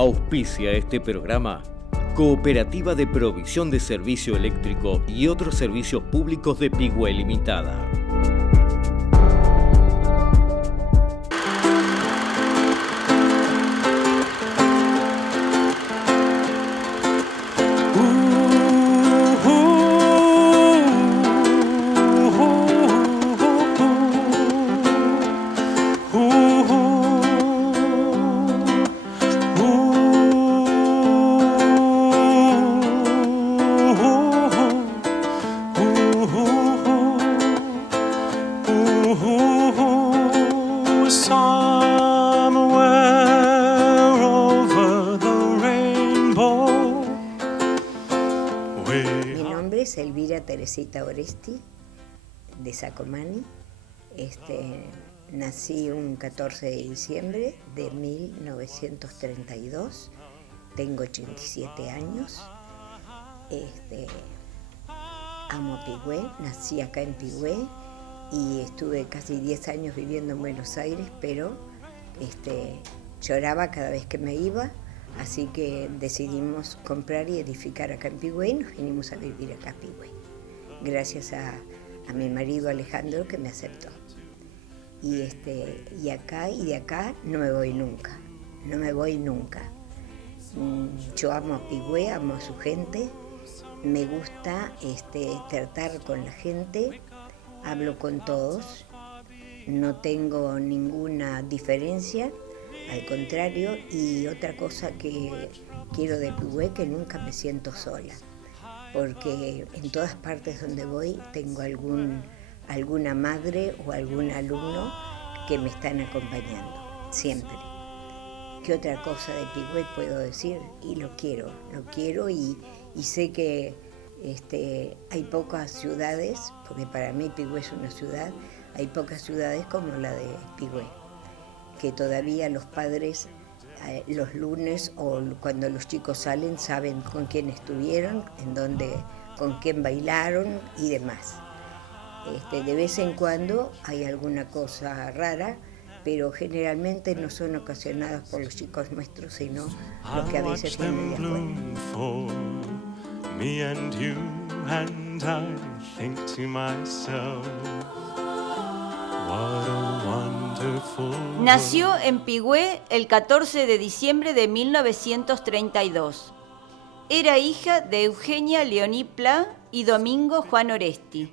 Auspicia este programa Cooperativa de Provisión de Servicio Eléctrico y otros servicios públicos de Pigüé Limitada. Teresita Oresti, de Sacomani. Nací un 14 de diciembre de 1932, tengo 87 años, amo Pigüé, nací acá en Pigüé y estuve casi 10 años viviendo en Buenos Aires, pero lloraba cada vez que me iba, así que decidimos comprar y edificar acá en Pigüé y nos vinimos a vivir acá a Pigüé. Gracias a mi marido Alejandro que me aceptó. Y de acá no me voy nunca. Yo amo a Pigüé, amo a su gente, me gusta tratar con la gente, hablo con todos, no tengo ninguna diferencia, al contrario, y otra cosa que quiero de Pigüé, que nunca me siento sola, porque en todas partes donde voy tengo alguna madre o algún alumno que me están acompañando, siempre. ¿Qué otra cosa de Pigüé puedo decir? Y lo quiero y sé que hay pocas ciudades, porque para mí Pigüé es una ciudad, hay pocas ciudades como la de Pigüé, que todavía los padres los lunes o cuando los chicos salen saben con quién estuvieron, con quién bailaron y demás. De vez en cuando hay alguna cosa rara, pero generalmente no son ocasionadas por los chicos nuestros, sino los que a veces vienen de afuera. Nació en Pigüé el 14 de diciembre de 1932. Era hija de Eugenia Leoní Pla y Domingo Juan Oresti,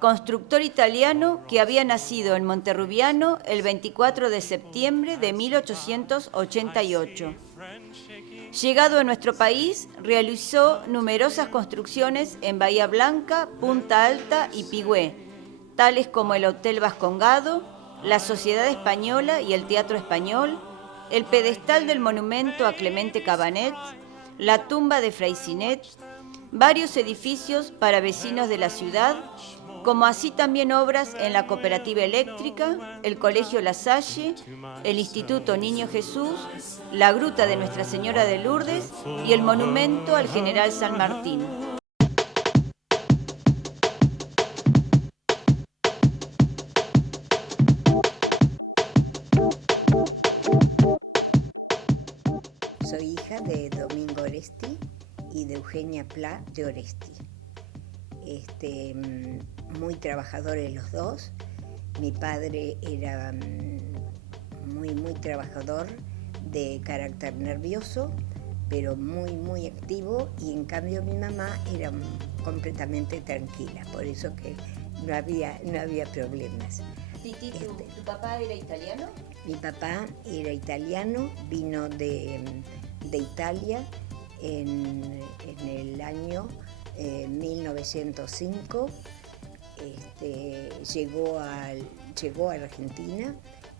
constructor italiano que había nacido en Monterrubiano el 24 de septiembre de 1888. Llegado a nuestro país, realizó numerosas construcciones en Bahía Blanca, Punta Alta y Pigüé, tales como el Hotel Vascongado, la Sociedad Española y el Teatro Español, el pedestal del monumento a Clemente Cabanet, la tumba de Freycinet, varios edificios para vecinos de la ciudad, como así también obras en la Cooperativa Eléctrica, el Colegio La Salle, el Instituto Niño Jesús, la Gruta de Nuestra Señora de Lourdes y el monumento al General San Martín. Soy hija de Domingo Oresti y de Eugenia Pla de Oresti. Muy trabajadores los dos. Mi padre era muy trabajador, de carácter nervioso, pero muy activo, y en cambio mi mamá era completamente tranquila, por eso que no había problemas. Titi, ¿tu papá era italiano? Mi papá era italiano, vino de Italia en el año 1905, llegó a la Argentina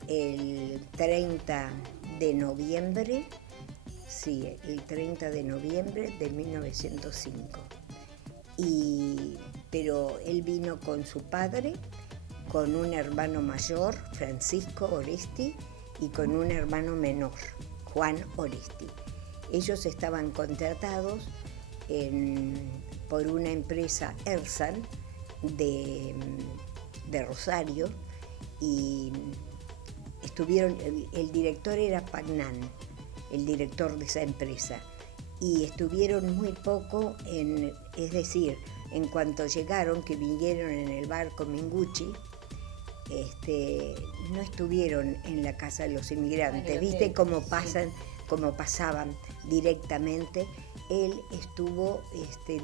el 30 de noviembre, el 30 de noviembre de 1905. Pero él vino con su padre, con un hermano mayor, Francisco Oresti, y con un hermano menor, Juan Oresti. Ellos estaban contratados por una empresa Ersan de Rosario, y estuvieron, el director era Pagnan, el director de esa empresa. Y estuvieron muy poco, es decir, en cuanto llegaron, que vinieron en el barco Minguchi, no estuvieron en la casa de los inmigrantes. ¿Viste cómo pasaban directamente? Él estuvo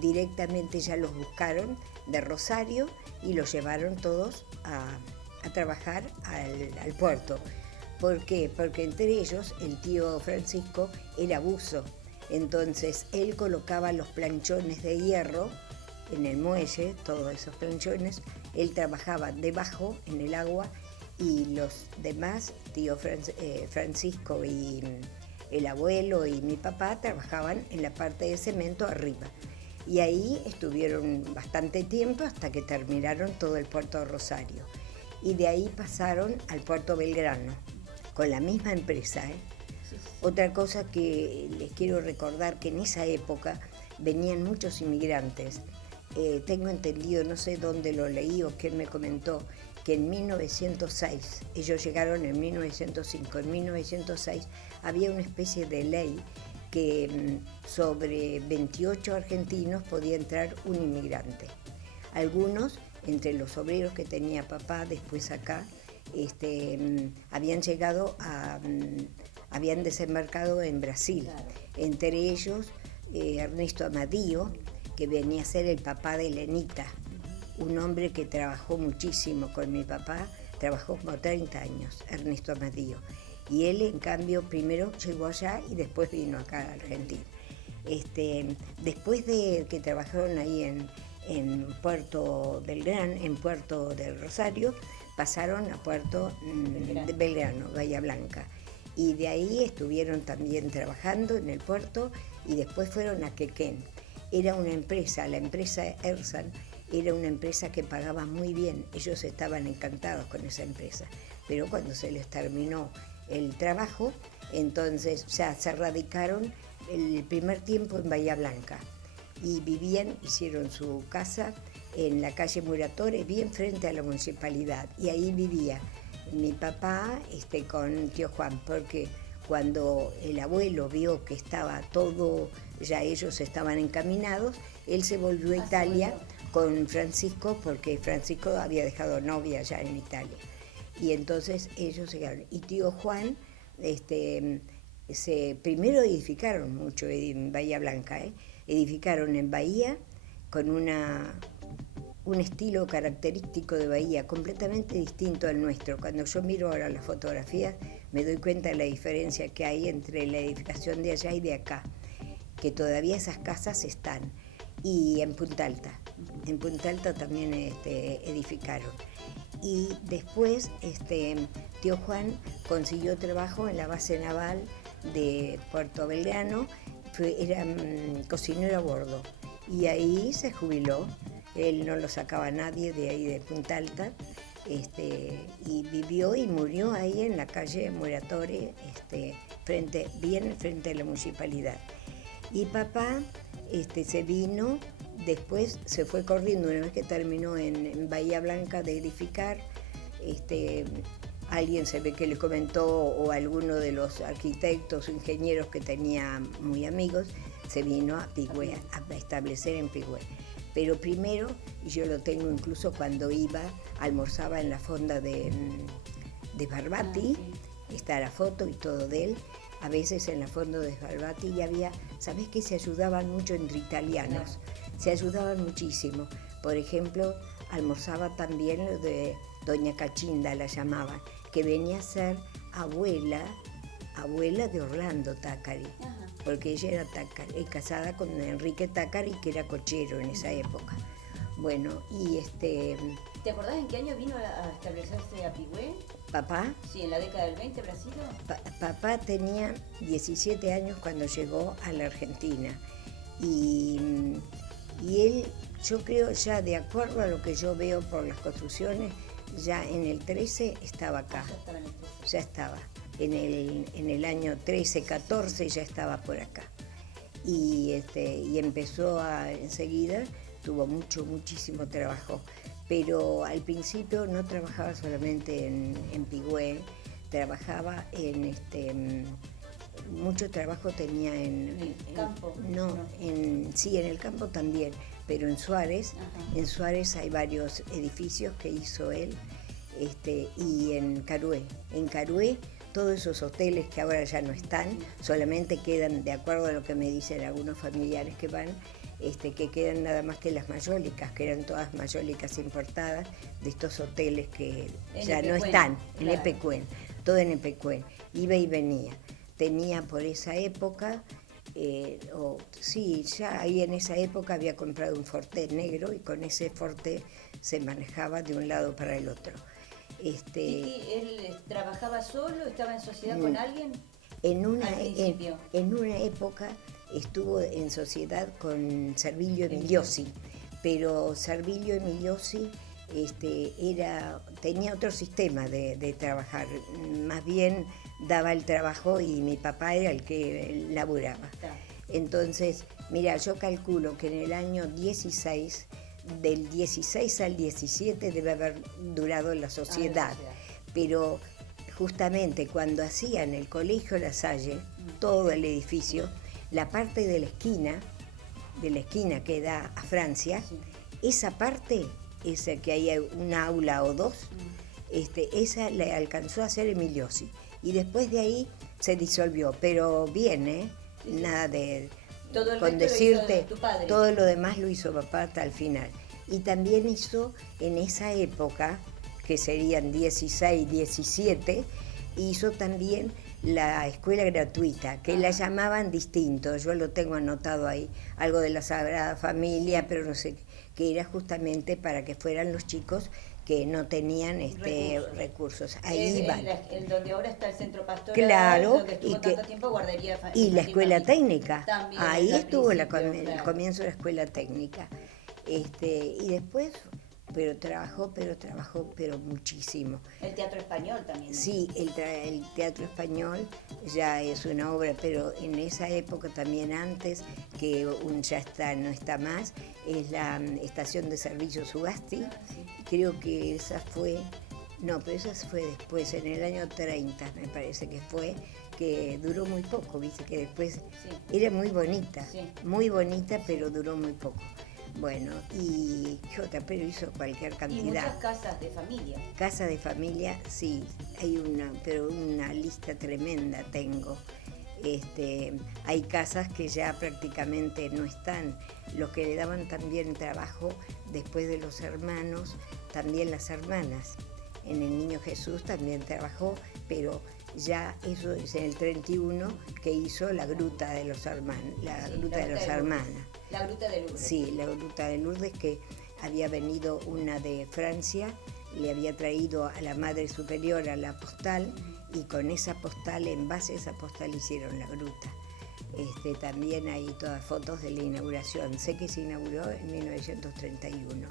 directamente, ya los buscaron de Rosario y los llevaron todos a trabajar al puerto. ¿Por qué? Porque entre ellos el tío Francisco era buzo. Entonces él colocaba los planchones de hierro en el muelle, todos esos planchones. Él trabajaba debajo en el agua y los demás, tío Francisco y el abuelo y mi papá, trabajaban en la parte de cemento arriba. Y ahí estuvieron bastante tiempo hasta que terminaron todo el puerto de Rosario. Y de ahí pasaron al puerto Belgrano, con la misma empresa. Otra cosa que les quiero recordar, que en esa época venían muchos inmigrantes. Tengo entendido, no sé dónde lo leí o quién me comentó, que en 1906, ellos llegaron en 1905, en 1906 había una especie de ley que sobre 28 argentinos podía entrar un inmigrante. Algunos, entre los obreros que tenía papá después acá, habían llegado habían desembarcado en Brasil. Claro. Entre ellos Ernesto Amadío, que venía a ser el papá de Lenita, un hombre que trabajó muchísimo con mi papá, trabajó como 30 años, Ernesto Amadío. Y él, en cambio, primero llegó allá y después vino acá a Argentina. Después de que trabajaron ahí en Puerto Belgrano, en Puerto del Rosario, pasaron a Puerto de Belgrano, Bahía Blanca. Y de ahí estuvieron también trabajando en el puerto y después fueron a Quequén. Era una empresa, la empresa Ersan, era una empresa que pagaba muy bien. Ellos estaban encantados con esa empresa. Pero cuando se les terminó el trabajo, entonces ya se radicaron el primer tiempo en Bahía Blanca. Y hicieron su casa en la calle Muratore, bien frente a la municipalidad. Y ahí vivía mi papá con tío Juan, porque cuando el abuelo vio que estaba todo, ya ellos estaban encaminados, él se volvió a Italia con Francisco, porque Francisco había dejado novia ya en Italia. Y entonces ellos llegaron. Y tío Juan, primero edificaron mucho en Bahía Blanca, edificaron en Bahía con un estilo característico de Bahía, completamente distinto al nuestro. Cuando yo miro ahora las fotografías, me doy cuenta de la diferencia que hay entre la edificación de allá y de acá, que todavía esas casas están. Y en Punta Alta también edificaron. Y después tío Juan consiguió trabajo en la base naval de Puerto Belgrano, era cocinero a bordo, y ahí se jubiló. Él no lo sacaba nadie de ahí de Punta Alta, y vivió y murió ahí en la calle Muratore, bien frente a la municipalidad. Y papá se vino, después se fue corriendo una vez que terminó en Bahía Blanca de edificar. Alguien se ve que le comentó, o alguno de los arquitectos o ingenieros que tenía muy amigos, se vino a Pigüé, a establecer en Pigüé. Pero primero, y yo lo tengo incluso cuando almorzaba en la fonda de Barbati, está la foto y todo de él. A veces en la fonda de Barbati y había, ¿sabés qué? Se ayudaban mucho entre italianos, se ayudaban muchísimo. Por ejemplo, almorzaba también lo de Doña Cachinda, la llamaban, que venía a ser abuela de Orlando Tácari. Porque ella era casada con Enrique Tácari, que era cochero en esa época. Bueno, y ¿Te acordás en qué año vino a establecerse a Pigüé? ¿Papá? Sí, en la década del 20, Brasil. Papá tenía 17 años cuando llegó a la Argentina. Y él, yo creo ya, de acuerdo a lo que yo veo por las construcciones, ya en el 13 estaba acá. Ya estaba. En el año 13, 14 ya estaba por acá. Y empezó enseguida, tuvo muchísimo trabajo. Pero al principio no trabajaba solamente en Pigüé, trabajaba mucho trabajo tenía ¿En el campo? No, sí, en el campo también, pero en Suárez. Ajá. En Suárez hay varios edificios que hizo él, y en Carué. En Carué, todos esos hoteles que ahora ya no están, solamente quedan, de acuerdo a lo que me dicen algunos familiares que van, que quedan nada más que las mayólicas, que eran todas mayólicas importadas de estos hoteles que ya no están, en Epecuén, todo en Epecuén, iba y venía. Tenía por esa época, ya ahí en esa época había comprado un Forte negro y con ese Forte se manejaba de un lado para el otro. ¿Y él trabajaba solo? ¿Estaba en sociedad con alguien? En una época estuvo en sociedad con Servilio Emiliosi, pero Servilio Emiliosi tenía otro sistema de trabajar, más bien daba el trabajo y mi papá era el que laburaba. Entonces, mira, yo calculo que en el año 16, del 16 al 17 debe haber durado la sociedad, pero justamente cuando hacían el Colegio La Salle, todo el edificio, la parte de la esquina que da a Francia, esa parte, esa que hay un aula o dos, esa le alcanzó a hacer Emiliosi. Y después de ahí se disolvió, pero bien, nada de... Todo el con resto decirte, lo hizo tu padre. Todo lo demás lo hizo papá hasta el final. Y también hizo en esa época, que serían 16, 17, hizo también la escuela gratuita, que la llamaban distinto, yo lo tengo anotado ahí, algo de la Sagrada Familia, pero no sé, que era justamente para que fueran los chicos que no tenían recursos. Ahí iban. Donde ahora está el centro pastoral, claro, donde estuvo tanto tiempo guardería y la escuela técnica. También, ahí estuvo el claro. comienzo de la escuela técnica. Y después, pero trabajó muchísimo. El teatro español también. Sí, el teatro español ya es una obra, pero en esa época también antes, que no está más, es la estación de servicio Sugasti. Creo que esa fue después, en el año 30 me parece que fue, que duró muy poco, viste, que después era muy bonita, pero duró muy poco. Bueno, y pero hizo cualquier cantidad. Y muchas casas de familia. Casas de familia, sí, hay una lista tremenda tengo. Hay casas que ya prácticamente no están. Los que le daban también trabajo después de los hermanos, también las hermanas. En el Niño Jesús también trabajó, pero ya eso es en el 31 que hizo la Gruta de los Hermanos, la Gruta de las Hermanas. La Gruta de Lourdes. Sí, la Gruta de Lourdes, que había venido una de Francia, le había traído a la Madre Superiora la postal, y con esa postal, en base a esa postal, hicieron la gruta. También hay todas fotos de la inauguración. Sé que se inauguró en 1931.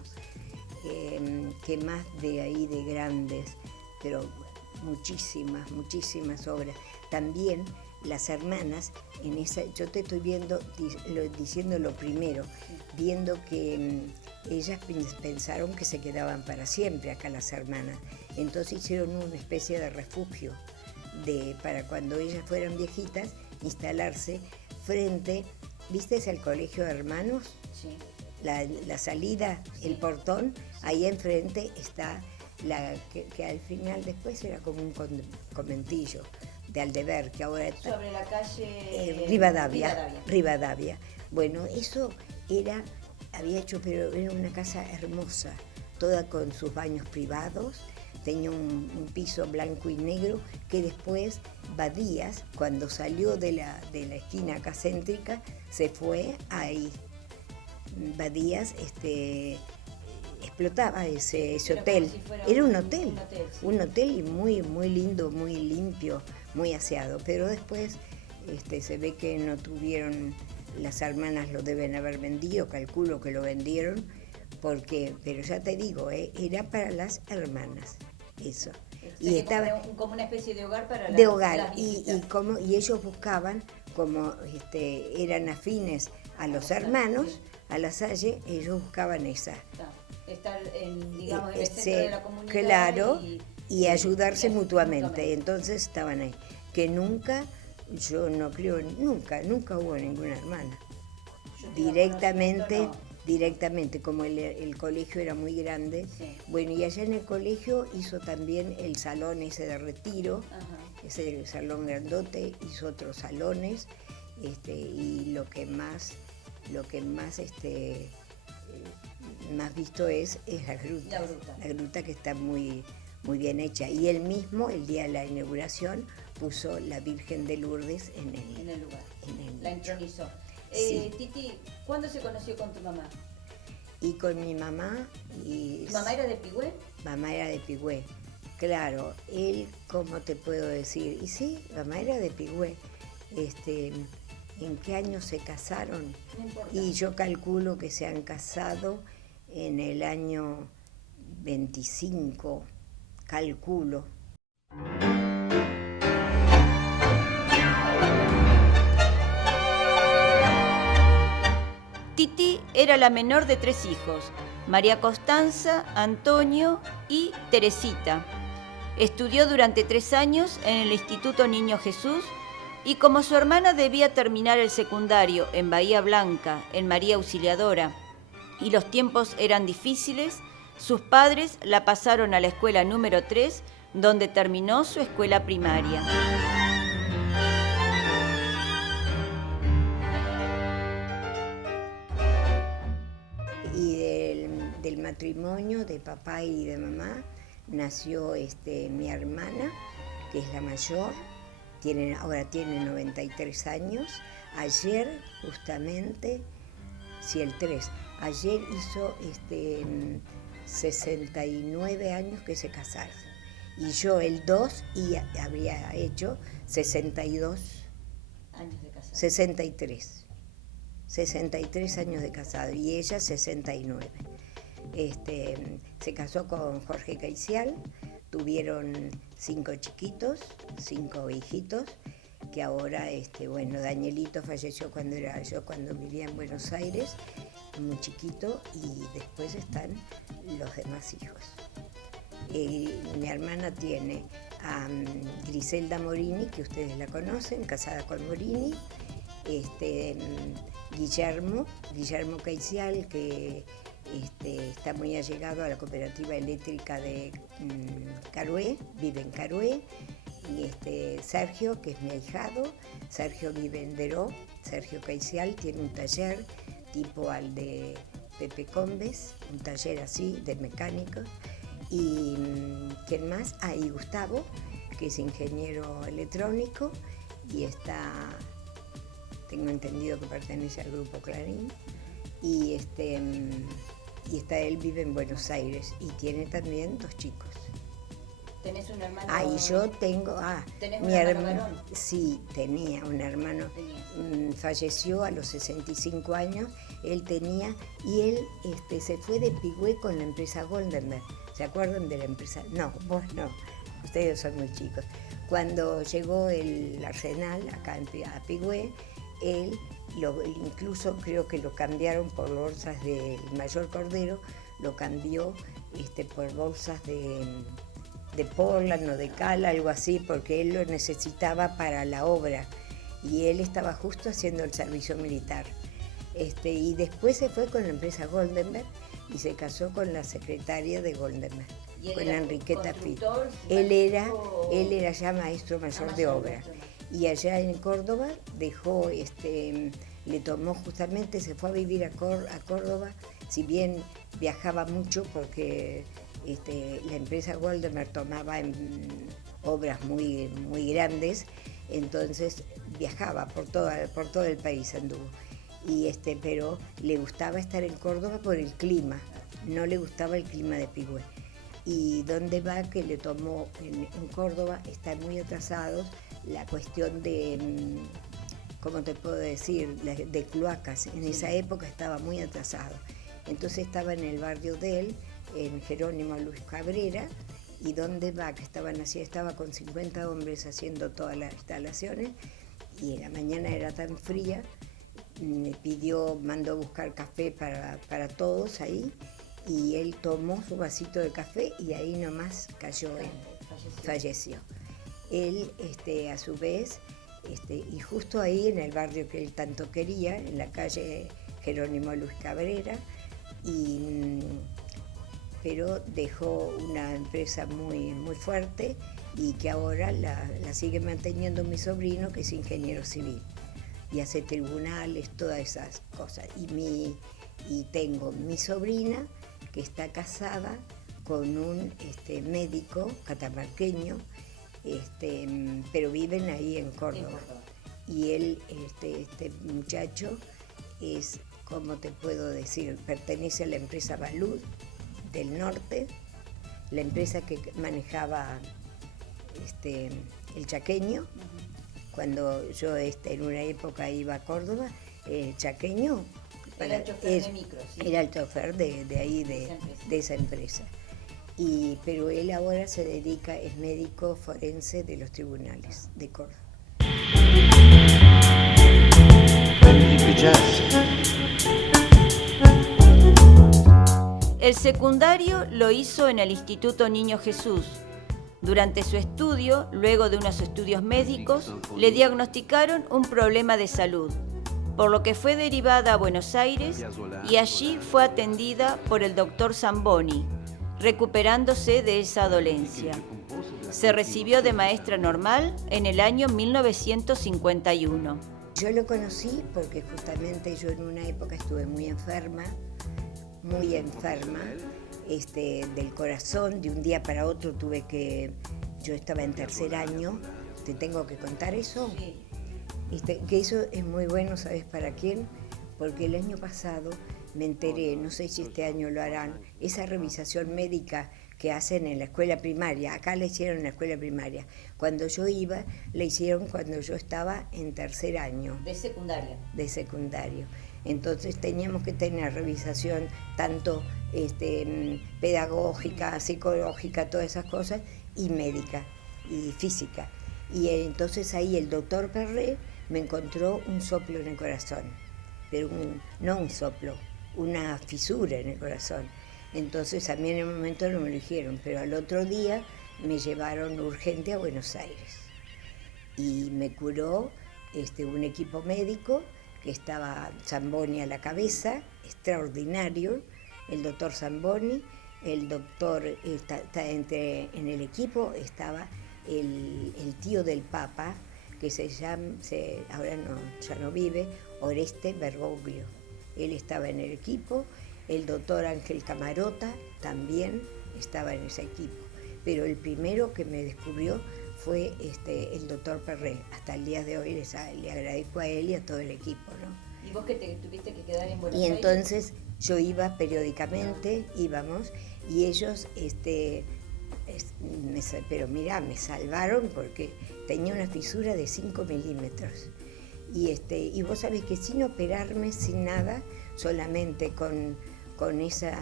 Que más de ahí de grandes, pero muchísimas obras. También las hermanas, yo te estoy diciendo lo primero, viendo que ellas pensaron que se quedaban para siempre acá las hermanas. Entonces hicieron una especie de refugio para cuando ellas fueran viejitas, instalarse frente, ¿viste el colegio de hermanos? Sí. La salida, el portón, ahí enfrente está que al final después era como un conventillo de Aldever, que ahora está sobre la calle Rivadavia. Bueno, eso había hecho, pero era una casa hermosa, toda con sus baños privados, tenía un piso blanco y negro, que después Badías, cuando salió de la esquina acá céntrica, se fue ahí. Badías explotaba ese hotel. Era un hotel y muy lindo, muy limpio, muy aseado. Pero después se ve que no tuvieron, las hermanas lo deben haber vendido, calculo que lo vendieron, pero ya te digo, era para las hermanas, eso. Y estaba como una especie de hogar para de hogar, las y ellos buscaban, como eran afines a los hermanos, a La Salle, ellos buscaban esa. Estar en el centro de la comunidad. Claro, y ayudarse mutuamente. Entonces estaban ahí. Que nunca Yo no creo, nunca hubo ninguna hermana. Directamente, como el colegio era muy grande. Sí. Bueno, y allá en el colegio hizo también el salón ese de retiro, ese salón grandote, hizo otros salones, y lo que más más visto es la gruta que está muy, muy bien hecha. Y él mismo, el día de la inauguración, puso la Virgen de Lourdes en el lugar. En el la entronizó. Sí. Titi, ¿cuándo se conoció con tu mamá? Y con mi mamá. ¿Tu mamá era de Pigüé? Mamá era de Pigüé. Claro, él, ¿cómo te puedo decir? Y sí, mamá era de Pigüé. ¿En qué año se casaron? No importa. Y yo calculo que se han casado en el año 25, calculo. Titi era la menor de 3 hijos, María Constanza, Antonio y Teresita. Estudió durante 3 años en el Instituto Niño Jesús y como su hermana debía terminar el secundario en Bahía Blanca, en María Auxiliadora, y los tiempos eran difíciles, sus padres la pasaron a la escuela número 3, donde terminó su escuela primaria. Y del matrimonio de papá y de mamá nació mi hermana, que es la mayor, ahora tiene 93 años. Ayer, justamente, sí, el 3, ayer hizo 69 años que se casaron. Y yo el 2 y habría hecho 62 Años de casado. 63 años de casado y ella 69. Se casó con Jorge Caicial, tuvieron 5 chiquitos, 5 hijitos, que ahora, bueno, Danielito falleció cuando vivía en Buenos Aires, muy chiquito, y después están los demás hijos. Mi hermana tiene a Griselda Morini, que ustedes la conocen, casada con Morini, Guillermo Caicial, que está muy allegado a la cooperativa eléctrica de Carué, vive en Carué, y Sergio, que es mi ahijado, Sergio vive en Deró. Sergio Caicial tiene un taller tipo al de Pepe Combes, un taller así de mecánicos. Y ¿quién más? Y Gustavo, que es ingeniero electrónico y tengo entendido que pertenece al grupo Clarín, y él vive en Buenos Aires y tiene también 2 chicos. ¿Tenés un hermano? Y yo tengo, ¿Tenés mi un hermano varón? Sí, tenía un hermano. Falleció a los 65 años, él tenía, y él se fue de Pigüé con la empresa Goldenberg. ¿Se acuerdan de la empresa? No, vos no, ustedes son muy chicos. Cuando llegó el Arsenal acá a Pigüé, él incluso creo que lo cambiaron por bolsas del Mayor Cordero, lo cambió por bolsas de Portland o de cal, algo así, porque él lo necesitaba para la obra y él estaba justo haciendo el servicio militar. Y después se fue con la empresa Goldenberg y se casó con la secretaria de Goldenberg, con Enriqueta Pi. Él era ya maestro mayor de obra. Y allá en Córdoba dejó, le tomó justamente, se fue a vivir a Córdoba, si bien viajaba mucho porque la empresa Goldenberg tomaba en obras muy, muy grandes, entonces viajaba por todo el país, anduvo. Pero le gustaba estar en Córdoba por el clima, no le gustaba el clima de Pigüé. Y donde va, que le tomó en Córdoba, están muy atrasados la cuestión de, ¿cómo te puedo decir?, de cloacas. En esa época estaba muy atrasado. Entonces estaba en el barrio de él, en Jerónimo Luis Cabrera, y donde va, que estaba con 50 hombres haciendo todas las instalaciones, y la mañana era tan fría, mandó a buscar café para todos ahí, y él tomó su vasito de café y ahí nomás falleció. Él, a su vez, Y justo ahí en el barrio que él tanto quería, en la calle Jerónimo Luis Cabrera, pero dejó una empresa muy, muy fuerte y que ahora la sigue manteniendo mi sobrino, que es ingeniero civil, y hace tribunales, todas esas cosas. Y tengo mi sobrina, que está casada con un médico catamarqueño, pero viven ahí en Córdoba. Y él, este muchacho, es, ¿cómo te puedo decir? Pertenece a la empresa Balud del Norte, la empresa que manejaba el chaqueño. Cuando yo en una época iba a Córdoba, el chaqueño era el chofer de micro, ¿sí? Era el chofer de ahí, de esa empresa. Pero él ahora se dedica, es médico forense de los tribunales de Córdoba. El secundario lo hizo en el Instituto Niño Jesús. Durante su estudio, luego de unos estudios médicos, le diagnosticaron un problema de salud, por lo que fue derivada a Buenos Aires y allí fue atendida por el doctor Zamboni, recuperándose de esa dolencia. Se recibió de maestra normal en el año 1951. Yo lo conocí porque justamente yo en una época estuve muy enferma del corazón. De un día para otro yo estaba en tercer año. ¿Te tengo que contar eso? Sí. Que eso es muy bueno, ¿sabes para quién? Porque el año pasado me enteré, no sé si este año lo harán, esa revisación médica que hacen en la escuela primaria. Acá la hicieron en la escuela primaria. Cuando yo iba, la hicieron cuando yo estaba en tercer año. De secundaria. De secundario. Entonces teníamos que tener revisación tanto pedagógica, psicológica, todas esas cosas, y médica y física. Y entonces ahí el doctor Perret me encontró un soplo en el corazón, pero no un soplo, una fisura en el corazón. Entonces a mí en el momento no me lo dijeron, pero al otro día me llevaron urgente a Buenos Aires y me curó un equipo médico que estaba Zamboni a la cabeza, extraordinario, el doctor Zamboni, el doctor en el equipo estaba el tío del Papa, que ahora ya no vive, Oreste Bergoglio. Él estaba en el equipo, el doctor Ángel Camarota también estaba en ese equipo. Pero el primero que me descubrió fue el doctor Perret. Hasta el día de hoy le agradezco a él y a todo el equipo, ¿no? ¿Y vos que te tuviste que quedar en Buenos Aires? Y entonces yo iba periódicamente, íbamos, y ellos, pero mirá, me salvaron porque tenía una fisura de 5 milímetros. Y vos sabés que sin operarme, sin nada, solamente con ese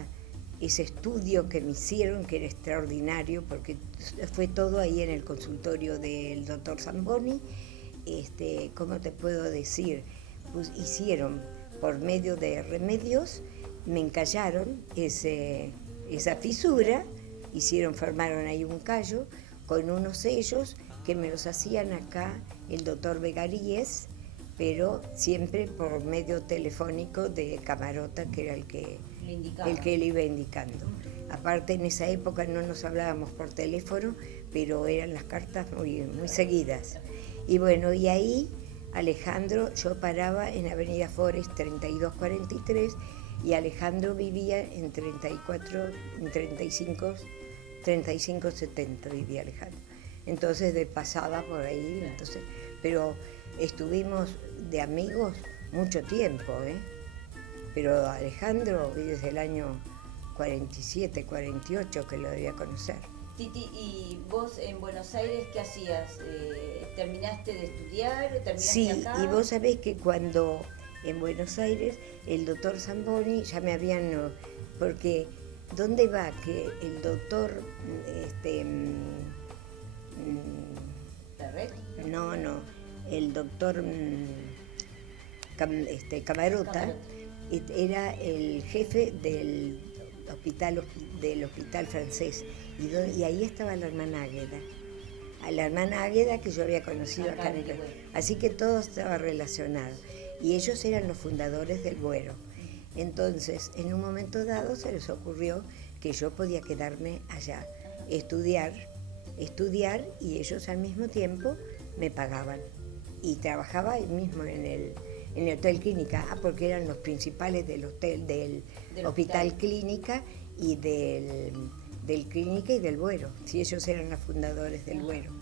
estudio que me hicieron, que era extraordinario, porque fue todo ahí en el consultorio del doctor Zamboni, ¿cómo te puedo decir? Pues hicieron, por medio de remedios, me encallaron esa fisura, formaron ahí un callo con unos sellos que me los hacían acá el doctor Vegaríes, pero siempre por medio telefónico de Camarota, que era el que le iba indicando. Aparte, en esa época no nos hablábamos por teléfono, pero eran las cartas muy, muy seguidas. Y bueno, y ahí Alejandro, yo paraba en Avenida Forest 3243 y Alejandro vivía en 3570 vivía Alejandro. Entonces pasaba por ahí, pero estuvimos de amigos mucho tiempo, pero Alejandro desde el año 47, 48 que lo debía conocer. Titi, ¿y vos en Buenos Aires qué hacías? ¿Terminaste de estudiar? Sí, acá? Y vos sabés que cuando en Buenos Aires el doctor Zamboni ya me habían... Porque, ¿dónde va? Que el doctor... No, el doctor Camarota era el jefe del hospital francés y ahí estaba la hermana Águeda. a la hermana Águeda que yo había conocido acá en el... Así que todo estaba relacionado. Y ellos eran los fundadores del Buero. Entonces, en un momento dado se les ocurrió que yo podía quedarme allá, estudiar y ellos al mismo tiempo me pagaban. Y trabajaba ahí mismo en el Hotel Clínica, porque eran los principales del Hospital Clínica y del Clínica y del Buero. Sí, ellos eran los fundadores del Buero.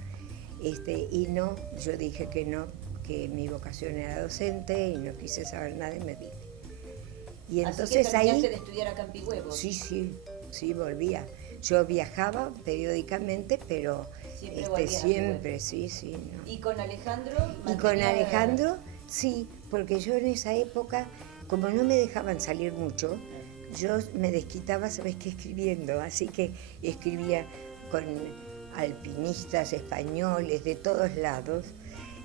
Y no, yo dije que no, que mi vocación era docente y no quise saber nada y me vine. Y entonces así que terminaste de estudiar acá en Pigüé. Sí, volvía. Yo viajaba periódicamente, pero siempre, sí. No. ¿Y con Alejandro? Y con Alejandro, sí, porque yo en esa época, como no me dejaban salir mucho, yo me desquitaba, ¿sabes qué? Escribiendo, así que escribía con alpinistas españoles de todos lados.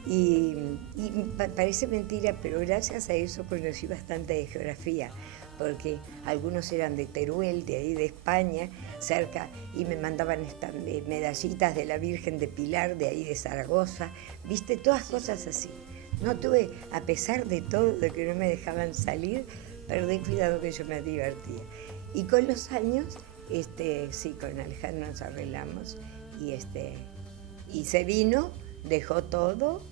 Y parece mentira, pero gracias a eso conocí bastante de geografía, porque algunos eran de Teruel, de ahí de España, cerca, y me mandaban medallitas de la Virgen de Pilar, de ahí de Zaragoza, viste, todas cosas así. No tuve, a pesar de todo, de que no me dejaban salir, perdí cuidado que yo me divertía. Y con los años, sí, con Alejandro nos arreglamos, y se vino, dejó todo,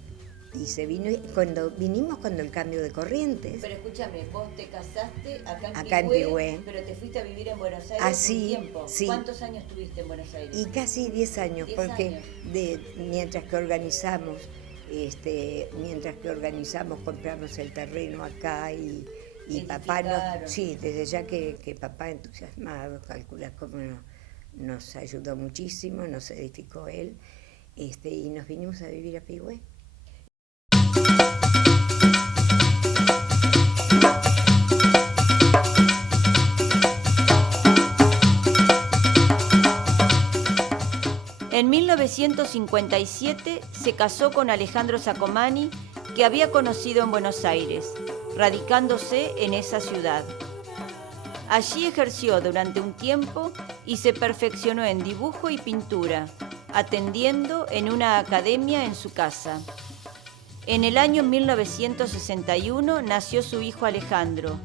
y se vino, cuando el cambio de corrientes. Pero escúchame, vos te casaste acá en Pigüé, pero te fuiste a vivir en Buenos Aires un tiempo. Sí. ¿Cuántos años estuviste en Buenos Aires? Y casi 10 años, porque mientras que organizamos, compramos el terreno acá y papá desde ya que papá entusiasmado, calcular cómo nos ayudó muchísimo, nos edificó él, y nos vinimos a vivir a Pigüé. En 1957 se casó con Alejandro Sacomani, que había conocido en Buenos Aires, radicándose en esa ciudad. Allí ejerció durante un tiempo y se perfeccionó en dibujo y pintura, atendiendo en una academia en su casa. En el año 1961 nació su hijo Alejandro,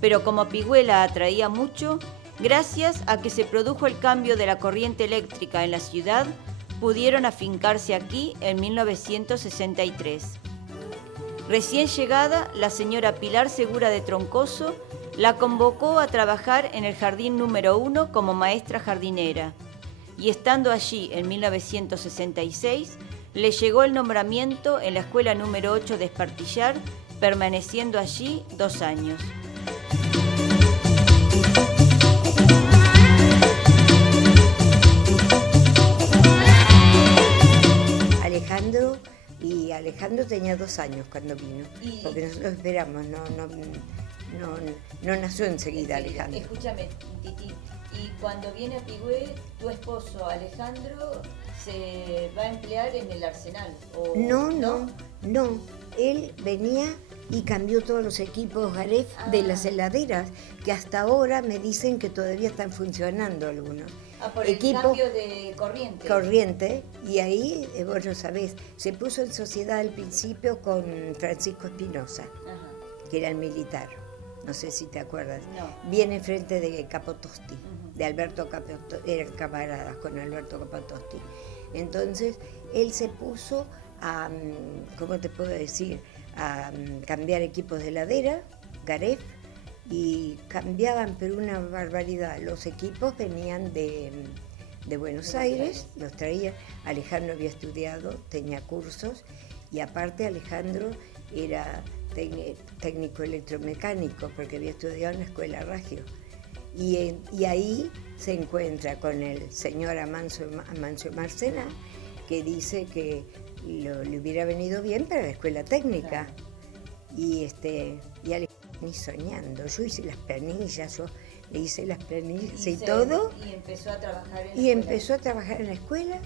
pero como Pigüé la atraía mucho, gracias a que se produjo el cambio de la corriente eléctrica en la ciudad, pudieron afincarse aquí en 1963. Recién llegada, la señora Pilar Segura de Troncoso la convocó a trabajar en el jardín número 1 como maestra jardinera, y estando allí en 1966, le llegó el nombramiento en la escuela número 8 de Espartillar, permaneciendo allí 2 años. Alejandro tenía 2 años cuando vino, porque nosotros esperamos, no nació enseguida Alejandro. Escúchame, Titi, y cuando viene a Pigüé, tu esposo Alejandro se va a emplear en el Arsenal, ¿o no, él venía y cambió todos los equipos Garef de las heladeras, que hasta ahora me dicen que todavía están funcionando algunos. Por el cambio de corriente. Corriente, y ahí, vos lo sabés, se puso en sociedad al principio con Francisco Espinosa, que era el militar, no sé si te acuerdas. No. Viene enfrente de Capotosti, de Alberto Capotosti, eran camaradas con Alberto Capotosti. Entonces, él se puso a, ¿cómo te puedo decir?, a cambiar equipos de heladera, Garef, y cambiaban, pero una barbaridad. Los equipos venían de Buenos Aires, los traía. Alejandro había estudiado, tenía cursos, y aparte Alejandro era técnico electromecánico, porque había estudiado en la escuela Raggio. Y ahí se encuentra con el señor Amancio Marcena, que dice que le hubiera venido bien para la escuela técnica. Y Alejandro, ni soñando, yo hice las planillas, y todo. Y empezó a trabajar en la escuela.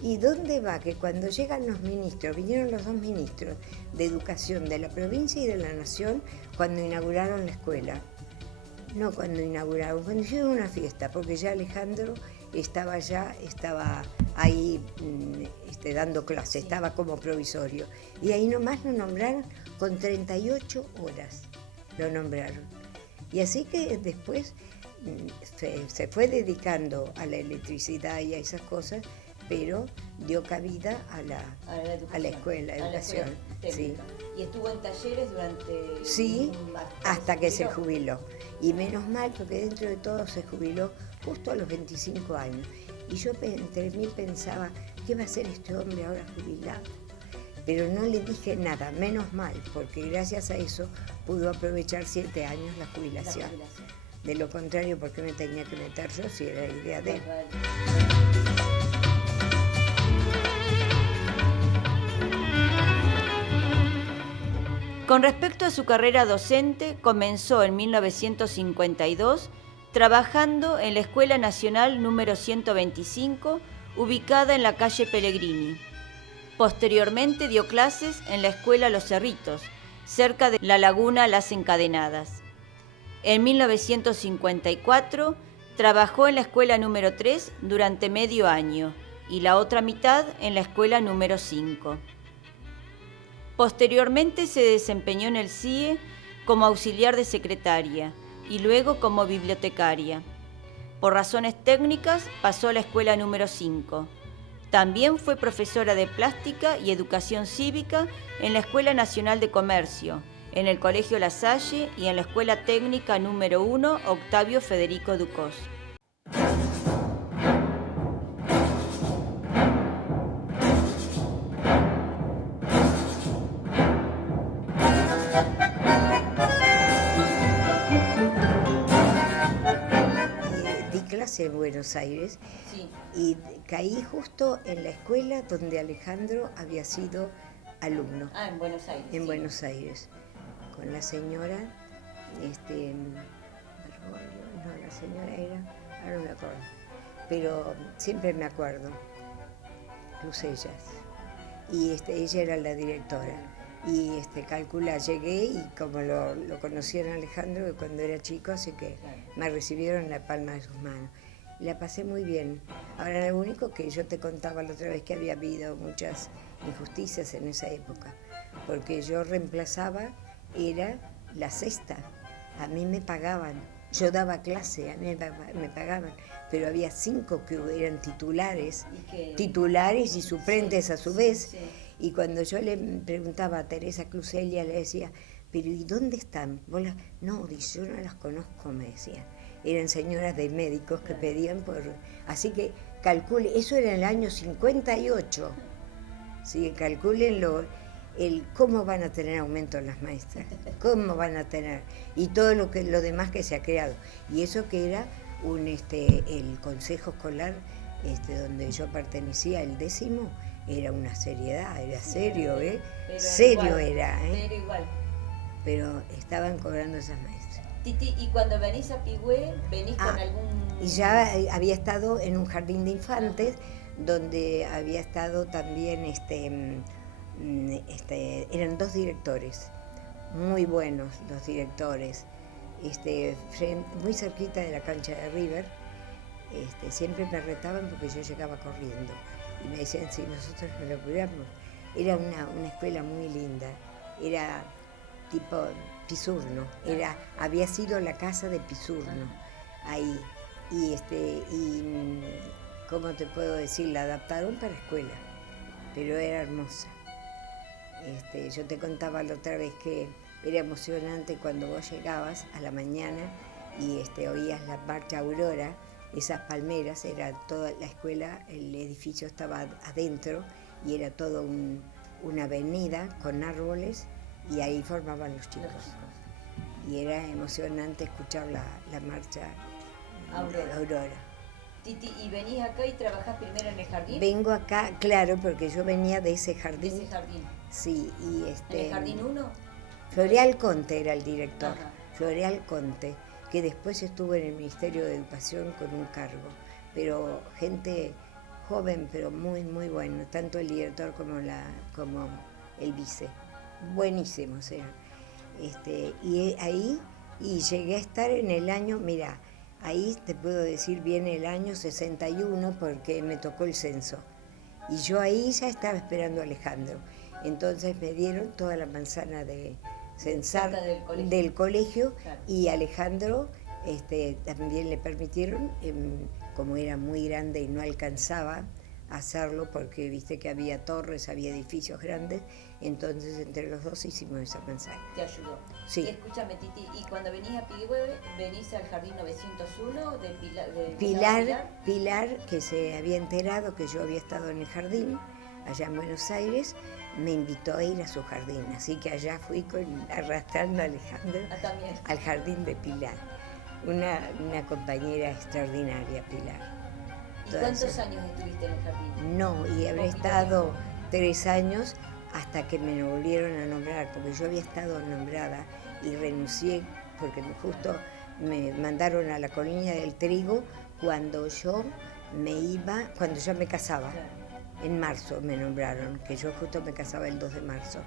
¿Y dónde va? Que cuando llegan los ministros, vinieron los 2 ministros de Educación de la provincia y de la Nación, cuando inauguraron la escuela. No cuando inauguraron, cuando hicieron una fiesta, porque ya Alejandro estaba ahí dando clase, estaba como provisorio. Y ahí nomás lo nombraron con 38 horas, lo nombraron. Y así que después se fue dedicando a la electricidad y a esas cosas, pero dio cabida a la escuela, educación. Sí. ¿Y estuvo en talleres durante...? Sí, hasta que se jubiló. Y menos mal, porque dentro de todo se jubiló justo a los 25 años. Y yo entre mí pensaba, ¿qué va a hacer este hombre ahora jubilado? Pero no le dije nada, menos mal, porque gracias a eso pudo aprovechar 7 años la jubilación. De lo contrario, ¿por qué me tenía que meter yo si era la idea de él? Con respecto a su carrera docente, comenzó en 1952 trabajando en la Escuela Nacional número 125, ubicada en la calle Pellegrini. Posteriormente dio clases en la Escuela Los Cerritos, cerca de la Laguna Las Encadenadas. En 1954 trabajó en la Escuela número 3 durante medio año y la otra mitad en la Escuela número 5. Posteriormente se desempeñó en el CIE como auxiliar de secretaria y luego como bibliotecaria. Por razones técnicas pasó a la escuela número 5. También fue profesora de plástica y educación cívica en la Escuela Nacional de Comercio, en el Colegio La Salle y en la Escuela Técnica número 1 Octavio Federico Ducos. En Buenos Aires, Sí. Y caí justo en la escuela donde Alejandro había sido alumno. En Buenos Aires. En sí. Buenos Aires, con la señora, la señora era, ahora no me acuerdo, pero siempre me acuerdo, Lucellas, y ella era la directora. Y calcula, llegué y como lo conocieron a Alejandro de cuando era chico, así que me recibieron en la palma de sus manos. Y la pasé muy bien. Ahora lo único que yo te contaba la otra vez que había habido muchas injusticias en esa época, porque yo reemplazaba, era la sexta, a mí me pagaban, yo daba clase, a mí me pagaban, pero había 5 que eran titulares y suplentes a su vez. Sí. Y cuando yo le preguntaba a Teresa Cluselia, le decía, pero ¿y dónde están? No, dice, yo no las conozco, me decía. Eran señoras de médicos que pedían por... Así que calcule, eso era en el año 58. Sí, calculen cómo van a tener aumento las maestras, cómo van a tener, y todo lo demás que se ha creado. Y eso que era el consejo escolar donde yo pertenecía, el 10º, era una seriedad, era serio, serio era, Pero igual. Pero estaban cobrando esas maestras. Titi, ¿y cuando venís a Pigüé, venís con algún...? Y ya había estado en un jardín de infantes, donde había estado también, eran 2 directores, muy buenos los directores, muy cerquita de la cancha de River. Siempre me retaban porque yo llegaba corriendo y me decían si nosotros no lo pudiéramos. Era una escuela muy linda, era tipo Pisurno, había sido la casa de Pisurno ahí, y ¿cómo te puedo decir? La adaptaron para escuela, pero era hermosa. Yo te contaba la otra vez que era emocionante cuando vos llegabas a la mañana y oías la marcha Aurora, esas palmeras, era toda la escuela, el edificio estaba adentro y era toda una avenida con árboles y ahí formaban los chicos. Y era emocionante escuchar la marcha Aurora. Titi, ¿y venís acá y trabajás primero en el jardín? Vengo acá, claro, porque yo venía de ese jardín. ¿De ese jardín? Sí, y ¿En el jardín 1? Floreal Conte era el director. Ajá. Floreal Conte, que después estuvo en el Ministerio de Educación con un cargo, pero gente joven, pero muy, muy bueno, tanto el director como el vice, buenísimos eran. Y ahí, y llegué a estar en el año, mira, Ahí te puedo decir bien el año 61 porque me tocó el censo. Y yo ahí ya estaba esperando a Alejandro. Entonces me dieron toda la manzana de censar del colegio claro. Y Alejandro también le permitieron, como era muy grande y no alcanzaba a hacerlo porque viste que había torres, había edificios grandes, entonces entre los dos hicimos esa manzana. ¿Te ayudó? Sí. Y escúchame, Titi, y cuando venís a Pigüe, ¿venís al Jardín 901 de Pilar, que se había enterado que yo había estado en el jardín, allá en Buenos Aires, me invitó a ir a su jardín, así que allá fui arrastrando a Alejandro al jardín de Pilar. Una compañera extraordinaria, Pilar. ¿Y cuántos años estuviste en el jardín? No, y habré estado 3 años hasta que me volvieron a nombrar, porque yo había estado nombrada y renuncié porque justo me mandaron a la Colina del Trigo cuando yo me casaba. Claro. En marzo me nombraron, que yo justo me casaba el 2 de marzo.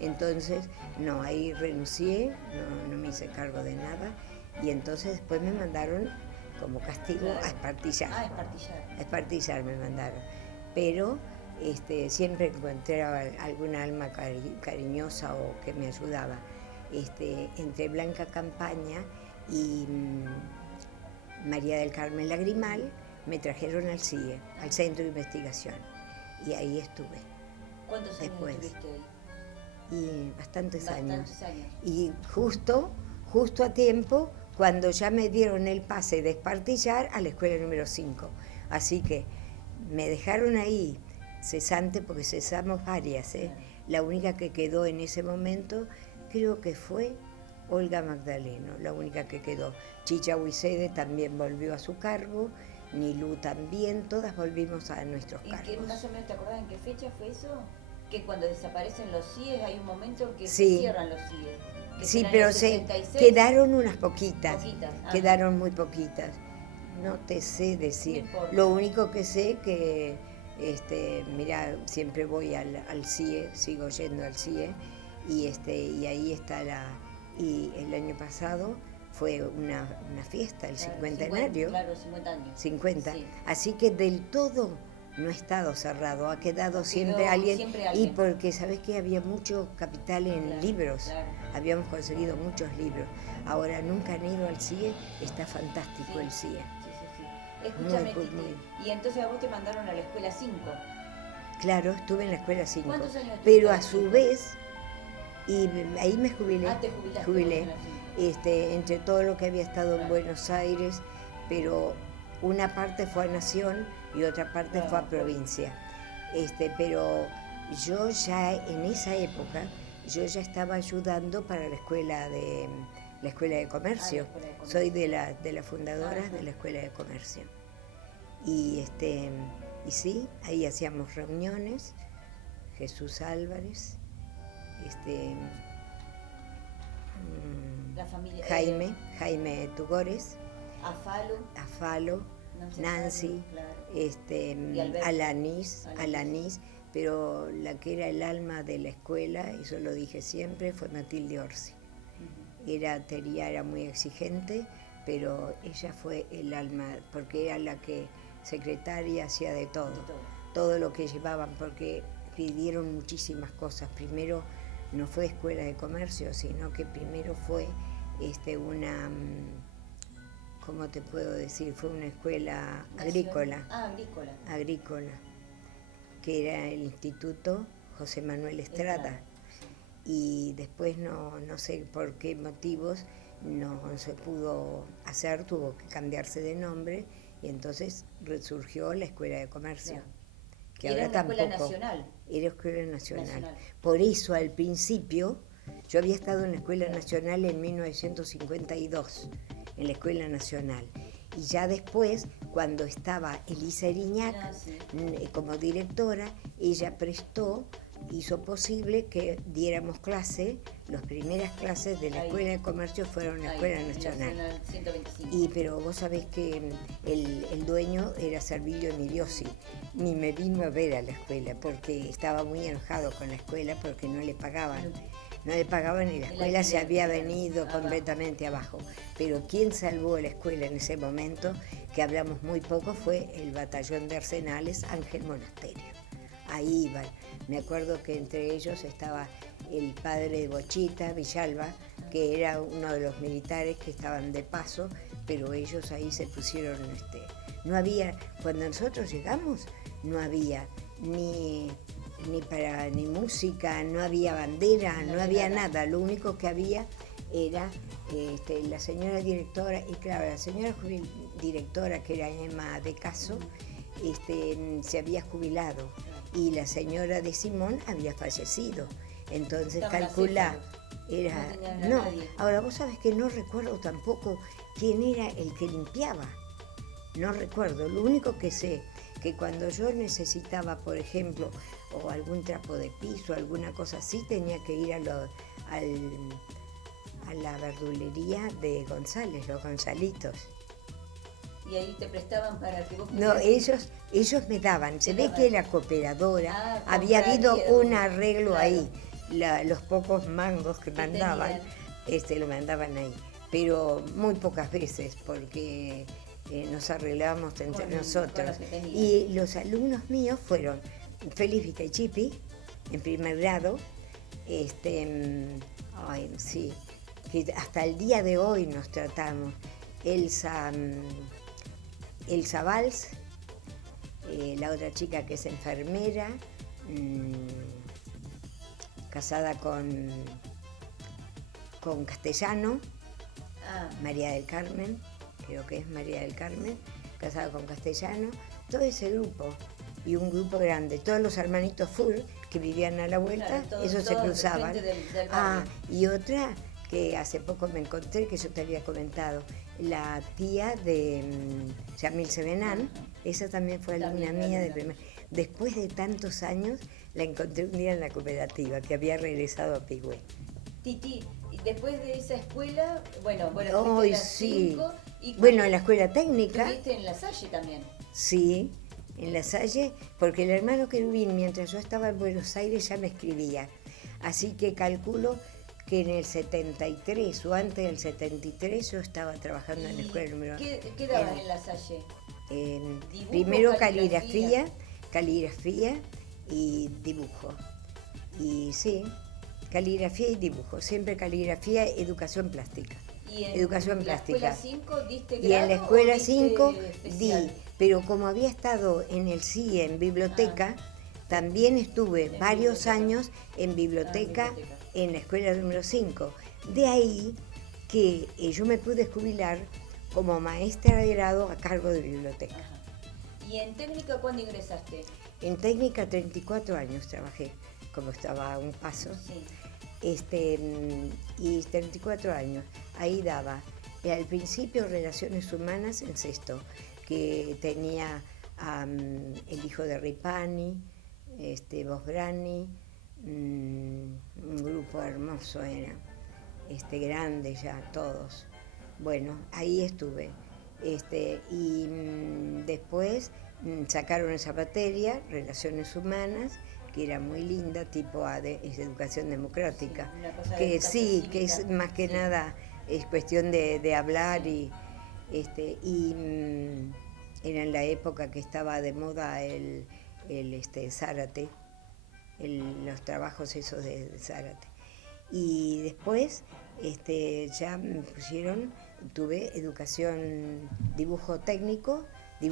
Entonces, no, ahí renuncié, no me hice cargo de nada, y entonces después me mandaron como castigo a espartillar. Ah, espartillar. A espartillar me mandaron. Pero siempre encontraba alguna alma cariñosa o que me ayudaba. Entre Blanca Campaña y María del Carmen Lagrimal me trajeron al CIE, al Centro de Investigación. Y ahí estuve. ¿Cuántos años estuviste ahí? Y bastantes años. Y justo a tiempo, cuando ya me dieron el pase de espartillar a la escuela número 5. Así que me dejaron ahí cesante, porque cesamos varias. La única que quedó en ese momento creo que fue Olga Magdaleno, la única que quedó. Chicha Huisede también volvió a su cargo. Nilú también, todas volvimos a nuestros cargos. ¿Y qué, más o menos te acordás en qué fecha fue eso? Que cuando desaparecen los CIE hay un momento en que se cierran los CIE. Sí, pero quedaron unas poquitas. Quedaron muy poquitas. No te sé decir. No lo único que sé que, mira, siempre voy al CIE, sigo yendo al CIE, y ahí está y el año pasado fue una fiesta, el cincuentenario. 50 años. 50. Sí. Así que del todo no ha estado cerrado, ha quedado siempre alguien. Y porque sabes que había mucho capital en libros, habíamos conseguido muchos libros. Ahora nunca han ido al CIE, está fantástico el CIE. Sí. Escúchame, Titi, y entonces a vos te mandaron a la escuela 5. Claro, estuve en la escuela 5. ¿Cuántos años pero a su vez, y ahí me jubilé. Te jubilé. Entre todo lo que había estado en Buenos Aires, pero una parte fue a Nación y otra parte fue a provincia. Pero yo ya en esa época, yo ya estaba ayudando para la escuela de comercio. Soy de las fundadoras de la escuela de comercio. Y sí, ahí hacíamos reuniones. Jesús Álvarez, la familia, Jaime Tugores, Afalo, Nancy, Alanis, pero la que era el alma de la escuela, y yo lo dije siempre, fue Matilde Orsi. Era muy exigente, pero ella fue el alma, porque era la que secretaria hacía de todo lo que llevaban, porque pidieron muchísimas cosas. Primero no fue escuela de comercio, sino que primero fue una, ¿cómo te puedo decir? Fue una escuela agrícola. Agrícola, que era el Instituto José Manuel Estrada. Y después no sé por qué motivos no se pudo hacer, tuvo que cambiarse de nombre, y entonces resurgió la escuela de comercio. Que era ahora tampoco. Escuela Nacional. Era escuela nacional. Por eso al principio, yo había estado en la escuela nacional en 1952, en la escuela nacional. Y ya después, cuando estaba Elisa Eriñac como directora, ella hizo posible que diéramos clase. Las primeras clases de la Escuela de Comercio fueron la Escuela Nacional. 125. Pero vos sabés que el dueño era Servilio Emiliosi, ni me vino a ver a la escuela porque estaba muy enojado con la escuela porque no le pagaban. no le pagaban y la escuela se había venido completamente abajo. Pero quien salvó la escuela en ese momento, que hablamos muy poco, fue el batallón de Arsenales Ángel Monasterio. Ahí iban. Me acuerdo que entre ellos estaba el padre de Bochita, Villalba, que era uno de los militares que estaban de paso, pero ellos ahí se pusieron, no había, cuando nosotros llegamos, no había ni música, no había bandera, no había nada. Lo único que había era la señora directora, y claro, la señora directora, que era Emma de Caso, se había jubilado, y la señora de Simón había fallecido. Entonces calculá, no, ahora vos sabés que no recuerdo tampoco quién era el que limpiaba, no recuerdo. Lo único que sé, que cuando yo necesitaba, por ejemplo, o algún trapo de piso, alguna cosa así, tenía que ir a la verdulería de González, los Gonzalitos. ¿Y ahí te prestaban para que vos No, ellos me daban. Se ve que la cooperadora, había habido un arreglo ahí. Los pocos mangos que mandaban, lo mandaban ahí. Pero muy pocas veces, porque nos arreglábamos entre nosotros. Y los alumnos míos fueron Félix Vitaichipi, en primer grado, sí, que hasta el día de hoy nos tratamos. Elsa Valls, la otra chica que es enfermera, casada con Castellano, María del Carmen, creo que es María del Carmen, casada con Castellano, todo ese grupo, y un grupo grande, todos los hermanitos Full que vivían a la vuelta, claro, ellos se cruzaban. Del y otra que hace poco me encontré, que yo te había comentado, la tía de Yamil Sebenán, esa también fue alumna mía de primer. Después de tantos años, la encontré un día en la cooperativa, que había regresado a Pigüé. Titi, después de esa escuela, bueno, hoy sí. 5, y bueno, en la escuela técnica. ¿Estuviste en La Salle también? Sí, en La Salle, porque el hermano Querubín, mientras yo estaba en Buenos Aires, ya me escribía. Así que calculo que en el 73 o antes del 73 yo estaba trabajando en la escuela número... ¿Qué dabas en La Salle? Primero caligrafía y dibujo. Y sí, caligrafía y dibujo, siempre caligrafía, educación plástica. ¿Y en educación la plástica. Escuela 5 diste grado? Y en la escuela 5 di, pero como había estado en el CIE en biblioteca, también estuve varios años en biblioteca, en la escuela número 5. De ahí que yo me pude jubilar como maestra de grado a cargo de biblioteca. Ajá. ¿Y en técnica cuándo ingresaste? En técnica 34 años trabajé, como estaba a un paso. Sí. Y 34 años. Ahí daba, al principio, Relaciones Humanas en sexto, que tenía el hijo de Ripani, Bosbrani, un grupo hermoso era, grande ya, todos. Bueno, ahí estuve. Y después sacaron esa materia, Relaciones Humanas, que era muy linda, tipo es educación democrática, que sí, que es más que nada, es cuestión de hablar y era en la época que estaba de moda el Zárate, los trabajos esos de Zárate. Y después ya me pusieron, tuve educación, dibujo técnico y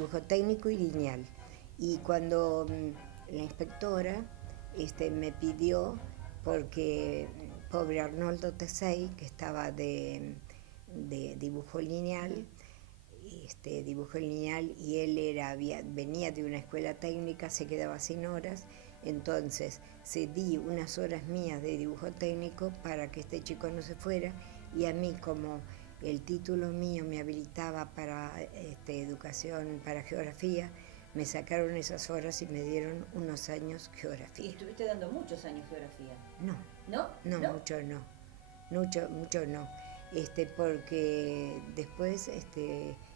lineal. Y cuando la inspectora me pidió, porque pobre Arnoldo Tesey, que estaba de dibujo lineal, y él venía de una escuela técnica, se quedaba sin horas, entonces cedí unas horas mías de dibujo técnico para que este chico no se fuera, y a mí, como el título mío me habilitaba para educación, para geografía, me sacaron esas horas y me dieron unos años geografía. ¿Y estuviste dando muchos años geografía? No. ¿No? No, mucho no. Mucho no. Porque después,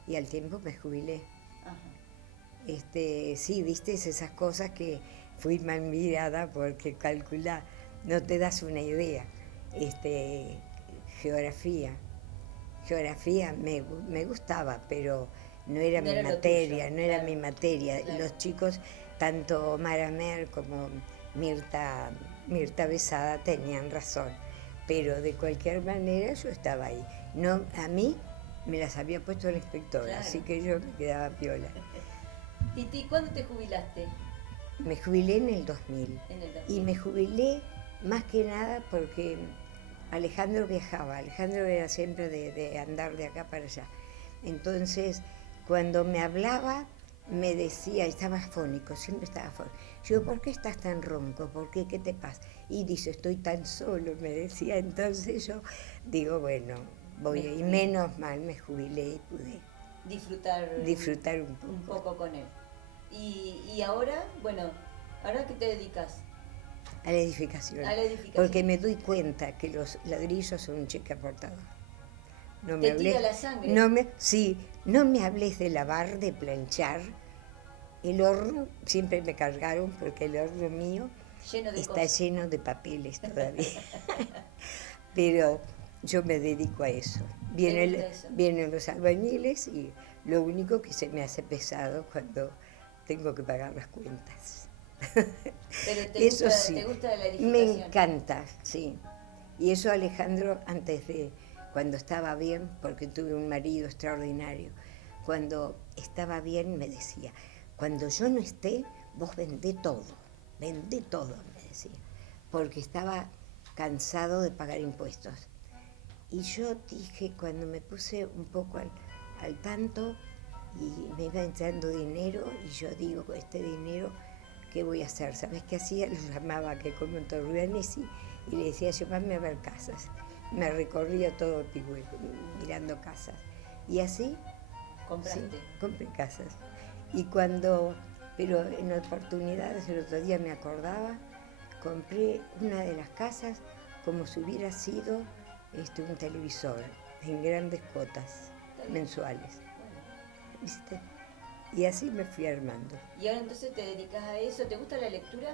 y al tiempo me jubilé. Ajá. Sí, viste, esas cosas que fui mal mirada, porque calculá, no te das una idea. geografía. Geografía me gustaba, pero no era mi era lo materia, tuyo, no era claro, mi materia. claro. Los chicos, tanto Mara Mer como Mirta Besada tenían razón, pero de cualquier manera yo estaba ahí. No, a mí me las había puesto la inspectora, Claro. así que yo me quedaba piola. Titi, ¿cuándo te jubilaste? Me jubilé en el 2000. En el 2000. Y me jubilé más que nada porque Alejandro viajaba. Alejandro era siempre de andar de acá para allá. Entonces, cuando me hablaba, me decía, estaba afónico, siempre estaba afónico. Yo, ¿por qué estás tan ronco? ¿Por qué? ¿Qué te pasa? Y dice, estoy tan solo, me decía. Entonces yo digo, bueno, voy. Y menos mal me jubilé y pude disfrutar un poco con él. Y ahora, bueno, ¿ahora qué te dedicas? a la edificación. A la edificación. Porque me doy cuenta que los ladrillos son un cheque aportador. No ¿Te tira la sangre? No me hables de lavar, de planchar. El horno, siempre me cargaron porque el horno mío está lleno de papeles todavía. Pero yo me dedico a eso. Vienen los albañiles y lo único que se me hace pesado cuando tengo que pagar las cuentas. Pero ¿te gusta la edificación? Me encanta, sí. Y eso Alejandro, cuando estaba bien, porque tuve un marido extraordinario, cuando estaba bien me decía, cuando yo no esté, vos vendé todo, me decía, porque estaba cansado de pagar impuestos. Y yo dije, cuando me puse un poco al tanto y me iba entrando dinero, y yo digo, con este dinero, ¿qué voy a hacer? ¿Sabes qué hacía? Lo llamaba que como en Torruanesi y le decía, llévame a ver casas. Me recorría todo Pigüé mirando casas. Y así ¿Compraste? Sí, compré casas. Pero en oportunidades, el otro día me acordaba, compré una de las casas como si hubiera sido un televisor en grandes cuotas mensuales. ¿Viste? Y así me fui armando. ¿Y ahora entonces te dedicas a eso? ¿Te gusta la lectura?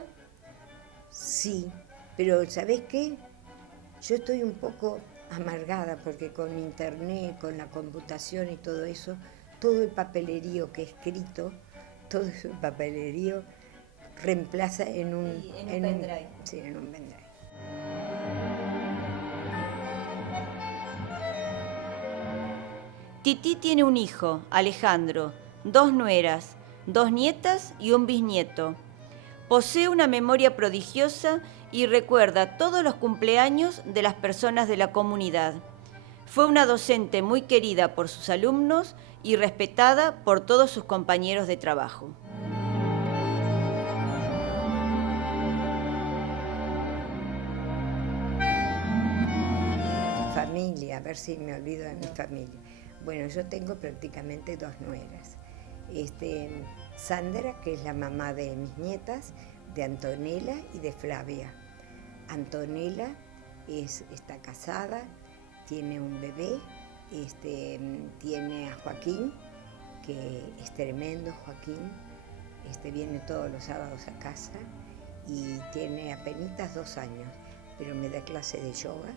Sí, pero ¿sabés qué? Yo estoy un poco amargada porque con internet, con la computación y todo eso, todo el papelerío que he escrito, todo ese papelerío reemplaza en un pendrive. Sí, en un pendrive. Titi tiene un hijo, Alejandro, 2 nueras, 2 nietas y un bisnieto. Posee una memoria prodigiosa y recuerda todos los cumpleaños de las personas de la comunidad. Fue una docente muy querida por sus alumnos y respetada por todos sus compañeros de trabajo. Familia, a ver si me olvido de mi familia. Bueno, yo tengo prácticamente 2 nueras. Sandra, que es la mamá de mis nietas, de Antonella y de Flavia. Antonella está casada, tiene un bebé, tiene a Joaquín, que es tremendo Joaquín, viene todos los sábados a casa y tiene apenas 2 años, pero me da clase de yoga.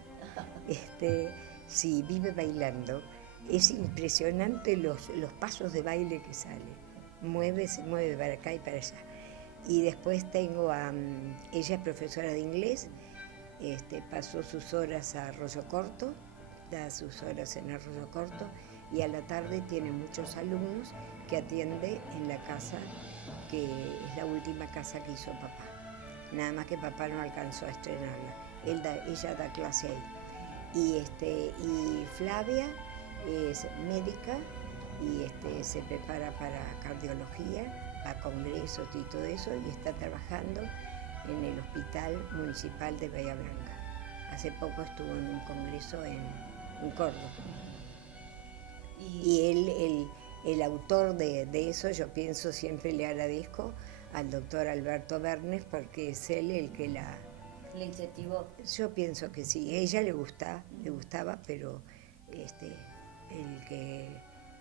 Sí, vive bailando. Es impresionante los pasos de baile que sale. Se mueve para acá y para allá. Y después tengo ella es profesora de inglés, pasó sus horas a Arroyo Corto, da sus horas en Arroyo Corto, y a la tarde tiene muchos alumnos que atiende en la casa, que es la última casa que hizo papá. Nada más que papá no alcanzó a estrenarla. Ella da clase ahí. Y Flavia es médica y se prepara para cardiología, a congresos y todo eso, y está trabajando en el Hospital Municipal de Bahía Blanca. Hace poco estuvo en un congreso en Córdoba. Y el autor de eso, yo pienso, siempre le agradezco al doctor Alberto Bernes, porque es él el que ¿Le incentivó? Yo pienso que sí, a ella le gustaba, pero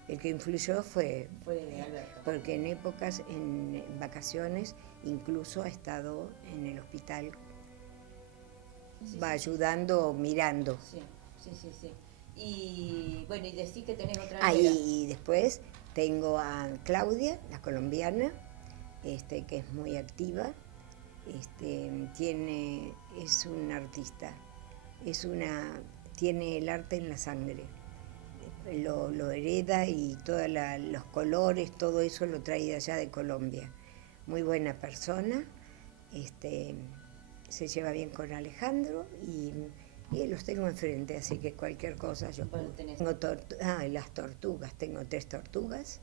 el que influyó fue Alberto. Porque en épocas, en vacaciones, incluso ha estado en el hospital va ayudando, mirando. Sí. Y bueno, y decís que tenés otra Ah, amiga. y después tengo a Claudia, la colombiana, que es muy activa, es una artista, tiene el arte en la sangre, lo hereda y todos los colores, todo eso lo trae de allá de Colombia. Muy buena persona, se lleva bien con Alejandro y los tengo enfrente, así que cualquier cosa yo puedo. Tengo las tortugas, tengo 3 tortugas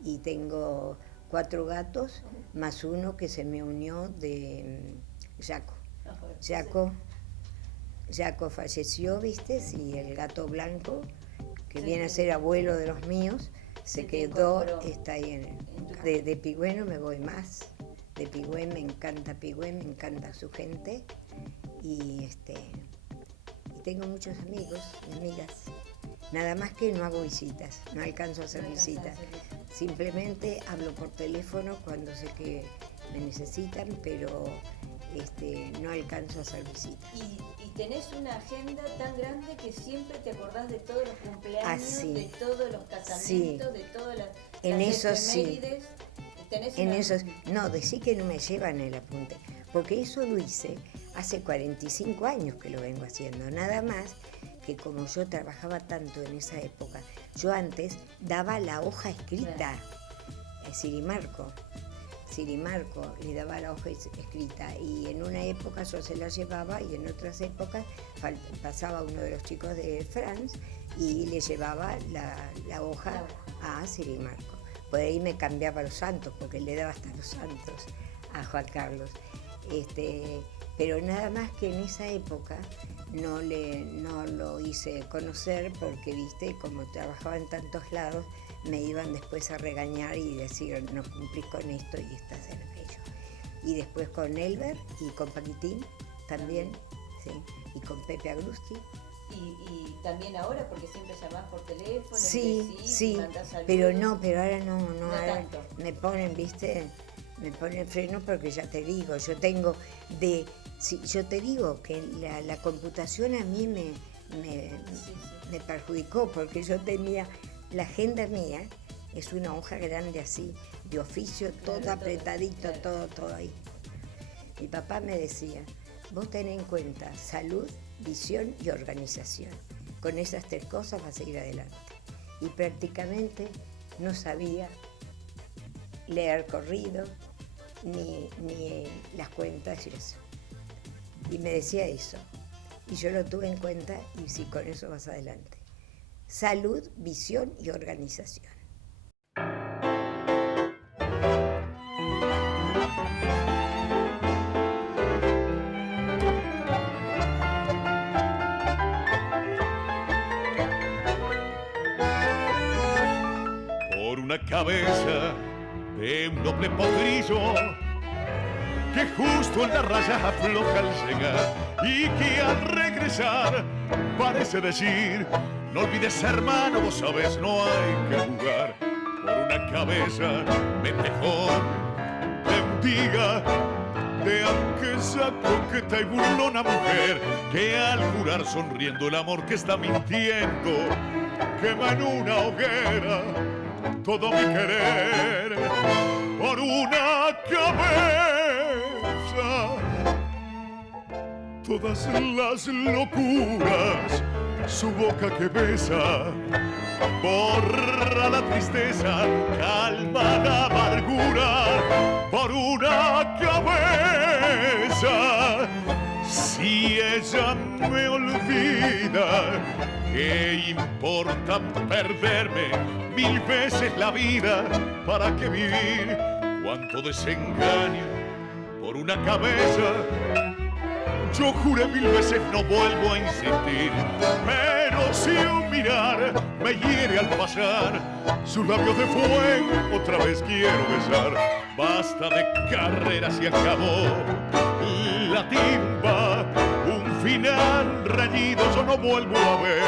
y tengo 4 gatos, más uno que se me unió de Jaco. Jaco falleció, ¿viste? Y el gato blanco, que viene a ser abuelo de los míos, se quedó, está ahí de Pigüé no me voy más. De Pigüé, me encanta su gente y tengo muchos amigos y amigas. Nada más que no hago visitas, no alcanzo a hacer visitas. Simplemente hablo por teléfono cuando sé que me necesitan, pero no alcanzo a hacer visitas. Y tenés una agenda tan grande que siempre te acordás de todos los cumpleaños, sí. de todos los casamientos, sí. de todas las en eso efemérides. Sí. No, decí que no me llevan el apunte, porque eso lo hice hace 45 años que lo vengo haciendo, nada más que como yo trabajaba tanto en esa época, yo antes daba la hoja escrita, Sirimarco le daba la hoja escrita y en una época yo se la llevaba y en otras épocas pasaba uno de los chicos de France y le llevaba la hoja a Sirimarco. Por ahí me cambiaba los santos, porque le daba hasta los santos a Juan Carlos. Pero nada más que en esa época no lo hice conocer porque, viste, como trabajaba en tantos lados, me iban después a regañar y decir, no cumplís con esto y estás en aquello. Y después con Elber y con Paquitín también, sí, y con Pepe Agrusti. Y también ahora, porque siempre llamás por teléfono. Sí, pero ahora no ahora tanto. Me ponen freno porque ya te digo, yo te digo que la computación a mí me perjudicó porque yo tenía, la agenda mía es una hoja grande así, de oficio, todo apretadito, todo ahí. Mi papá me decía, vos tenés en cuenta salud, visión y organización. Con esas 3 cosas vas a ir adelante. Y prácticamente no sabía leer corrido, ni las cuentas y eso. Y me decía eso. Y yo lo tuve en cuenta y sí, con eso vas adelante. Salud, visión y organización. Una cabeza de un noble potrillo que justo en la raya afloja al llegar y que al regresar parece decir, no olvides hermano, vos sabés, no hay que jugar. Por una cabeza mejor de mendiga, de aquella coqueta y burlona mujer que al jurar sonriendo el amor que está mintiendo quema en una hoguera todo mi querer. Por una cabeza todas las locuras, su boca que besa borra la tristeza, calma la amargura. Por una cabeza, si ella me olvida, ¿qué importa perderme 1000 veces la vida? ¿Para qué vivir? Cuánto desengaño por una cabeza. Yo juré 1000 veces no vuelvo a insistir, pero si un mirar me hiere al pasar, sus labios de fuego otra vez quiero besar. Basta de carreras y acabó la timba, un final reñido yo no vuelvo a ver.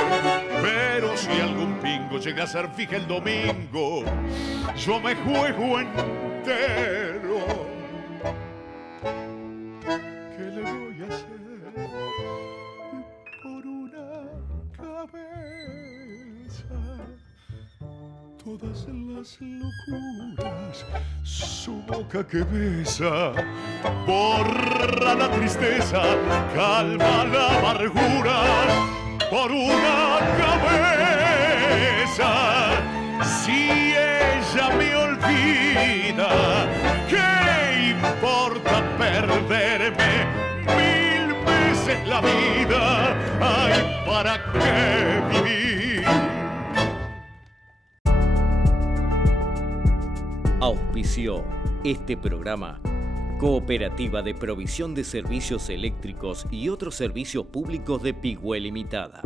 Pero si algún pingo llega a ser fija el domingo, yo me juego entero. ¿Qué le voy a hacer? las locuras, su boca que besa, borra la tristeza, calma la amargura, por una cabeza. Si ella me olvida, ¿qué importa perderme 1000 veces la vida? Ay, ¿para qué vivir? Auspició este programa Cooperativa de Provisión de Servicios Eléctricos y otros servicios públicos de Pigüé Limitada.